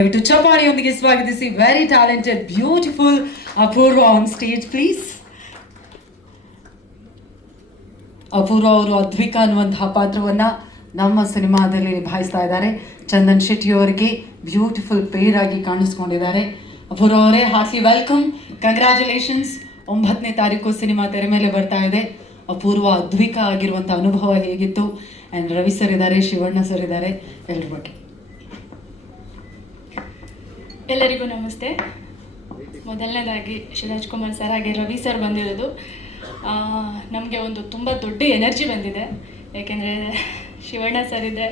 To ಚಪ್ಪಾಳಿಯೊಂದಿಗೆ ಸ್ವಾಗತಿಸಿ very talented beautiful Apoorva on stage please. Apoorva ಅವರು ಅದ್ವಿಕಾ ಅನ್ನುವಂತಹ ಪಾತ್ರವನ್ನ ನಮ್ಮ ಸಿನಿಮಾದಲ್ಲಿ ನಿಭಾಯಿಸ್ತಾ ಇದ್ದಾರೆ. ಚಂದನ್ ಶೆಟ್ಟಿ ಅವರಿಗೆ ಬ್ಯೂಟಿಫುಲ್ ಪೇರ್ ಆಗಿ ಕಾಣಿಸ್ಕೊಂಡಿದ್ದಾರೆ. ಅಪೂರ್ವ ಅವರೇ ಹಾರ್ಟ್ಲಿ ವೆಲ್ಕಮ್, ಕಂಗ್ರ್ಯಾಚುಲೇಷನ್ಸ್. 9ನೇ ತಾರೀಕು ಸಿನಿಮಾ ತೆರೆ ಮೇಲೆ ಬರ್ತಾ ಇದೆ. ಅಪೂರ್ವ ಅದ್ವಿಕಾ ಆಗಿರುವಂಥ ಅನುಭವ ಹೇಗಿತ್ತು? ಆ್ಯಂಡ್ ರವಿ ಸರ್ ಇದ್ದಾರೆ, ಶಿವಣ್ಣ ಸರ್ ಇದ್ದಾರೆ, ಎಲ್ಲರ ಬಗ್ಗೆ. ಎಲ್ಲರಿಗೂ ನಮಸ್ತೆ. ಮೊದಲನೇದಾಗಿ ಶಿವರಾಜ್ ಕುಮಾರ್ ಸರ್ ಹಾಗೆ ರವಿ ಸರ್ ಬಂದಿರೋದು ನಮಗೆ ಒಂದು ತುಂಬ ದೊಡ್ಡ ಎನರ್ಜಿ ಬಂದಿದೆ. ಯಾಕೆಂದರೆ ಶಿವಣ್ಣ ಸರ್ ಇದೆ,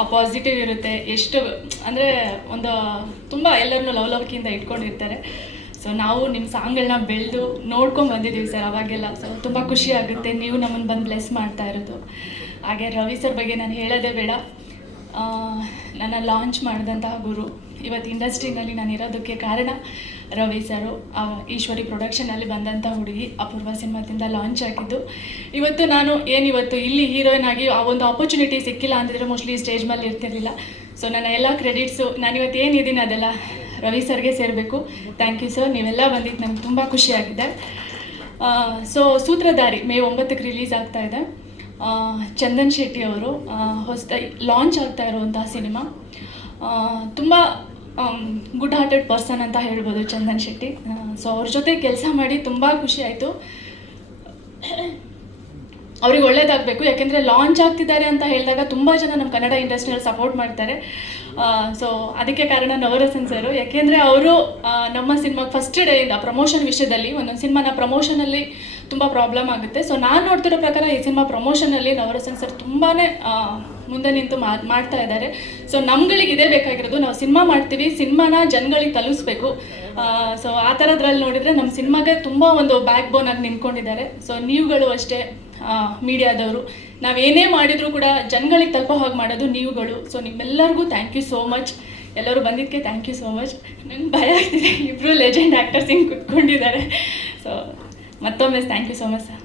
ಆ ಪಾಸಿಟಿವ್ ಇರುತ್ತೆ. ಎಷ್ಟು ಅಂದರೆ ಒಂದು ತುಂಬ ಎಲ್ಲರನ್ನೂ ಲವಲವಿಕೆಯಿಂದ ಇಟ್ಕೊಂಡಿರ್ತಾರೆ. ಸೊ ನಾವು ನಿಮ್ಮ ಸಾಂಗ್ಗಳನ್ನ ಬೆಳೆದು ನೋಡ್ಕೊಂಡು ಬಂದಿದ್ದೀವಿ ಸರ್ ಅವಾಗೆಲ್ಲ. ಸೊ ತುಂಬ ಖುಷಿ ಆಗುತ್ತೆ ನೀವು ನಮ್ಮನ್ನು ಬಂದು ಬ್ಲೆಸ್ ಮಾಡ್ತಾ ಇರೋದು. ಹಾಗೆ ರವಿ ಸರ್ ಬಗ್ಗೆ ನಾನು ಹೇಳೋದೇ ಬೇಡ. ನನ್ನ ಲಾಂಚ್ ಮಾಡಿದಂತಹ ಗುರು. ಇವತ್ತು ಇಂಡಸ್ಟ್ರಿನಲ್ಲಿ ನಾನು ಇರೋದಕ್ಕೆ ಕಾರಣ ರವಿ ಸರು. ಈಶ್ವರಿ ಪ್ರೊಡಕ್ಷನಲ್ಲಿ ಬಂದಂಥ ಹುಡುಗಿ ಅಪೂರ್ವ ಸಿನಿಮಾದಿಂದ ಲಾಂಚ್ ಆಗಿದ್ದು. ಇವತ್ತು ನಾನು ಏನಿವತ್ತು ಇಲ್ಲಿ ಹೀರೋಯಿನ್ ಆಗಿ ಆ ಒಂದು ಆಪರ್ಚುನಿಟಿ ಸಿಕ್ಕಿಲ್ಲ ಅಂದಿದ್ರೆ ಮೋಸ್ಟ್ಲಿ ಸ್ಟೇಜ್ ಮೇಲೆ ಇರ್ತಿರಲಿಲ್ಲ. ಸೊ ನನ್ನ ಎಲ್ಲ ಕ್ರೆಡಿಟ್ಸು ನಾನಿವತ್ತು ಏನಿದ್ದೀನಿ ಅದೆಲ್ಲ ರವಿ ಸರ್ಗೆ ಸೇರಬೇಕು. ಥ್ಯಾಂಕ್ ಯು ಸರ್, ನೀವೆಲ್ಲ ಬಂದಿದ್ದು ನನಗೆ ತುಂಬ ಖುಷಿಯಾಗಿದೆ. ಸೊ ಸೂತ್ರಧಾರಿ ಮೇ 9ಕ್ಕೆ ರಿಲೀಸ್ ಆಗ್ತಾ ಇದೆ. ಚಂದನ್ ಶೆಟ್ಟಿ ಅವರು ಹೊಸದಾಗಿ ಲಾಂಚ್ ಆಗ್ತಾ ಇರುವಂತಹ ಸಿನಿಮಾ. ತುಂಬ ಗುಡ್ ಹಾರ್ಟೆಡ್ ಪರ್ಸನ್ ಅಂತ ಹೇಳ್ಬೋದು ಚಂದನ್ ಶೆಟ್ಟಿ. ಸೊ ಅವ್ರ ಜೊತೆ ಕೆಲಸ ಮಾಡಿ ತುಂಬ ಖುಷಿ ಆಯಿತು. ಅವ್ರಿಗೆ ಒಳ್ಳೇದಾಗಬೇಕು. ಯಾಕೆಂದರೆ ಲಾಂಚ್ ಆಗ್ತಿದ್ದಾರೆ ಅಂತ ಹೇಳಿದಾಗ ತುಂಬ ಜನ ನಮ್ಮ ಕನ್ನಡ ಇಂಡಸ್ಟ್ರಿಯಲ್ಲಿ ಸಪೋರ್ಟ್ ಮಾಡ್ತಾರೆ. ಸೊ ಅದಕ್ಕೆ ಕಾರಣ ನವರಸನ್ ಸರು. ಯಾಕೆಂದರೆ ಅವರು ನಮ್ಮ ಸಿನಿಮಾಗೆ ಫಸ್ಟ್ ಡೇಯಿಂದ ಪ್ರಮೋಷನ್ ವಿಷಯದಲ್ಲಿ ಒಂದೊಂದು ಸಿನಿಮಾನ ಪ್ರಮೋಷನಲ್ಲಿ ತುಂಬ ಪ್ರಾಬ್ಲಮ್ ಆಗುತ್ತೆ. ಸೊ ನಾನು ನೋಡ್ತಿರೋ ಪ್ರಕಾರ ಈ ಸಿನಿಮಾ ಪ್ರಮೋಷನಲ್ಲಿ ನವರಸನ್ ಸರ್ ತುಂಬಾ ಮುಂದೆ ನಿಂತು ಮಾಡ್ತಾ ಇದ್ದಾರೆ. ಸೊ ನಮ್ಗಳಿಗೆ ಇದೇ ಬೇಕಾಗಿರೋದು, ನಾವು ಸಿನಿಮಾ ಮಾಡ್ತೀವಿ, ಸಿನಿಮಾನ ಜನಗಳಿಗೆ ತಲುಪಿಸ್ಬೇಕು. ಸೊ ಆ ಥರದ್ರಲ್ಲಿ ನೋಡಿದರೆ ನಮ್ಮ ಸಿನಿಮಾಗೆ ತುಂಬ ಒಂದು ಬ್ಯಾಕ್ ಬೋನ್ ಆಗಿ ನಿಂತ್ಕೊಂಡಿದ್ದಾರೆ. ಸೊ ನೀವುಗಳು ಅಷ್ಟೇ, ಮೀಡಿಯಾದವರು, ನಾವೇನೇ ಮಾಡಿದರೂ ಕೂಡ ಜನಗಳಿಗೆ ತಲುಪೋ ಹಾಗೆ ಮಾಡೋದು ನೀವುಗಳು. ಸೊ ನಿಮ್ಮೆಲ್ಲರಿಗೂ ಥ್ಯಾಂಕ್ ಯು ಸೋ ಮಚ್. ಎಲ್ಲರೂ ಬಂದಿದ್ದಕ್ಕೆ ಥ್ಯಾಂಕ್ ಯು ಸೋ ಮಚ್. ನಂಗೆ ಭಯ ಆಗ್ತಿದೆ, ಇಬ್ಬರು ಲೆಜೆಂಡ್ ಆ್ಯಕ್ಟರ್ಸ್ ಹಿಂಗೆ ಕುತ್ಕೊಂಡಿದ್ದಾರೆ. ಸೊ ಮತ್ತೊಮ್ಮೆ thank you so much sir.